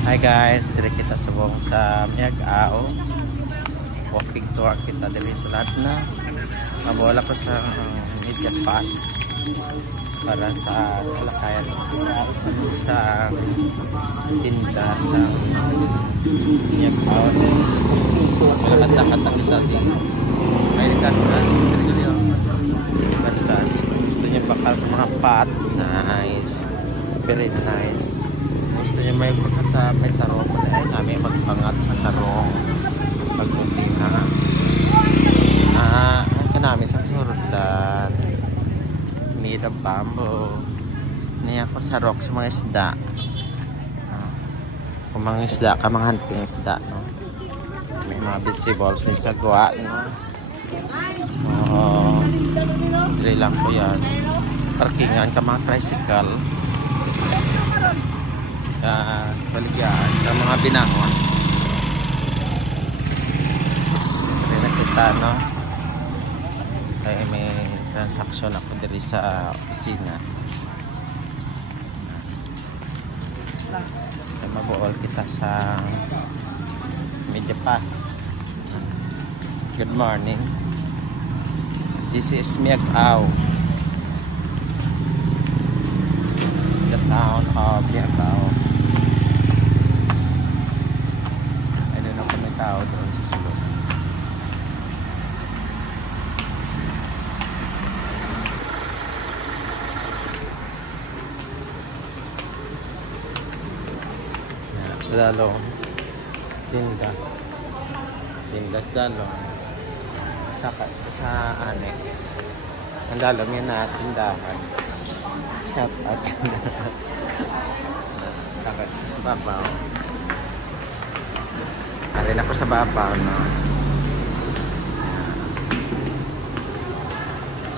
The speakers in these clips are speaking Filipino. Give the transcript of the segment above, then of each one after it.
Hi guys, diri kita subong sa Miag-ao. Walking tour kita diri sa lahat na. Mabola ko sa media pass para sa salakayan sa tinda sa Miag-ao. Kata-kata kita di may kandas, kandas. Gusto niya bakal mga pat. Nice, very nice. Gusto niya may pagkata, may tarong. Ay namin magpangat sa tarong pag-umpina. Ang kanami sa surdan made of bamboo. Niya ko sa rock sa mga isda. Kung mga isda ka, mga hunting isda, no? May mga vegetables ni sa gawa, no? So dili lang po yan. Parkingan ka mga tricycle. Baligyan sa mga binangon. May nakita, no? Kaya may transaction ako diri sa opisina. Kaya mabuol kita sa media pass. Good morning. This is Miag-ao, the town of Miag-ao. Tao doon sa sulod. Dalong tindas dalong sa annex ang dalong yan na tindahan shop at saka sa babaw. Arin ako sa babaw, no?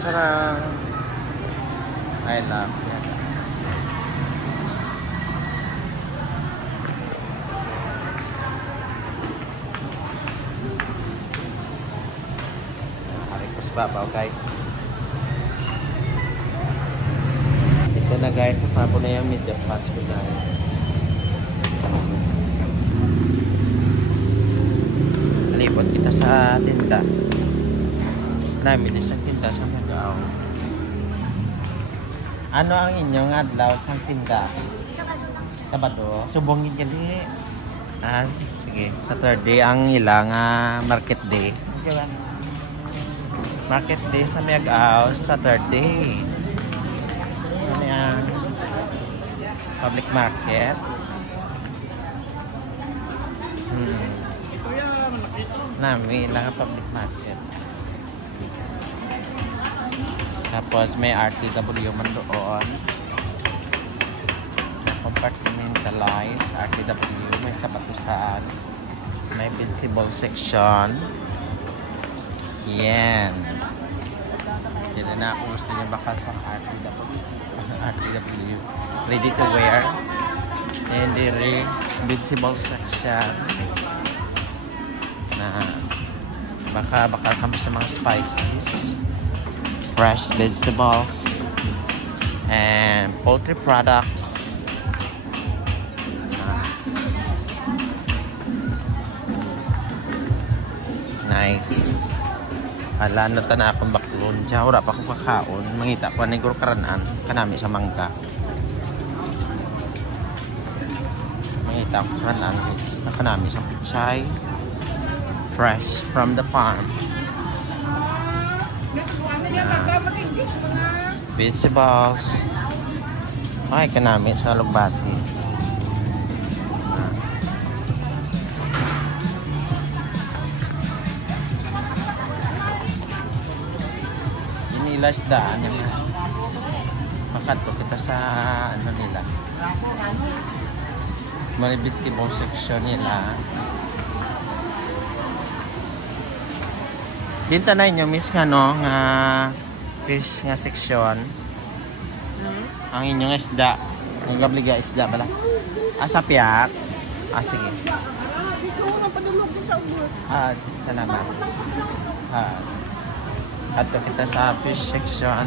Tara! I love it. Arin ko sa babaw, guys. Ito na, guys. Papo na yung media pass ko, guys. Nalipot kita sa tinda. Marami din sa tinda sa Miag-ao. Ano ang inyong adlaw sa tinda? Sabado. Subongin gali. Sige. Saturday ang ilang market day. Market day sa Miag-ao. Saturday. Ano yan? Public market. Nami lang public market. Tapos may RTW man doon. Compartmentalized RTW. May sabatusan. May visible section. Yan. Yan na ako gusto niyo bakal sa RTW. Ready to wear. And the visible section. Bakal kami sa mga spices, fresh vegetables, and poultry products. Nice. Ala na ta na akong baklon. Diya, wala pa akong kakaon. Mangita ko na yung karanaan. Kanami sa mangga. Mangita ko karanaan. Kanami sa pichay. Fresh from the farm. Vegetables. Ay, kanami sa lugbati. Inilas daan. Makato kita sa ano nila. May vegetable section nila. Dinta na inyo miss nga no nga fish nga section. Ang inyong isda, ang gabliga isda pala. Sa piyak. Sige. Salamat. Ato kita sa fish section.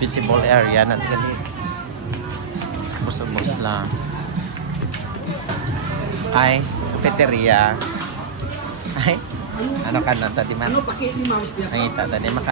visible area na gali. ubos-ubos lang. Ay, cafeteria. Ay, ano ka na? Tadi man. Ang ita, tadi maka